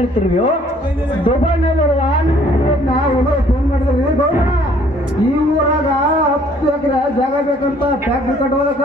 interview ದುಬೈನಲ್ಲಿರುವ ನಾವು phone ಮಾಡಿದ್ರಿ ಗೌಡ ಈ ಊರಾಗ ಹತ್ತು ಎಕರೆ ಜಾಗ ಬೇಕಂತ ಫ್ಯಾಕ್ಟ್ರಿ ಕಟ್ಟೋದಕ್ಕ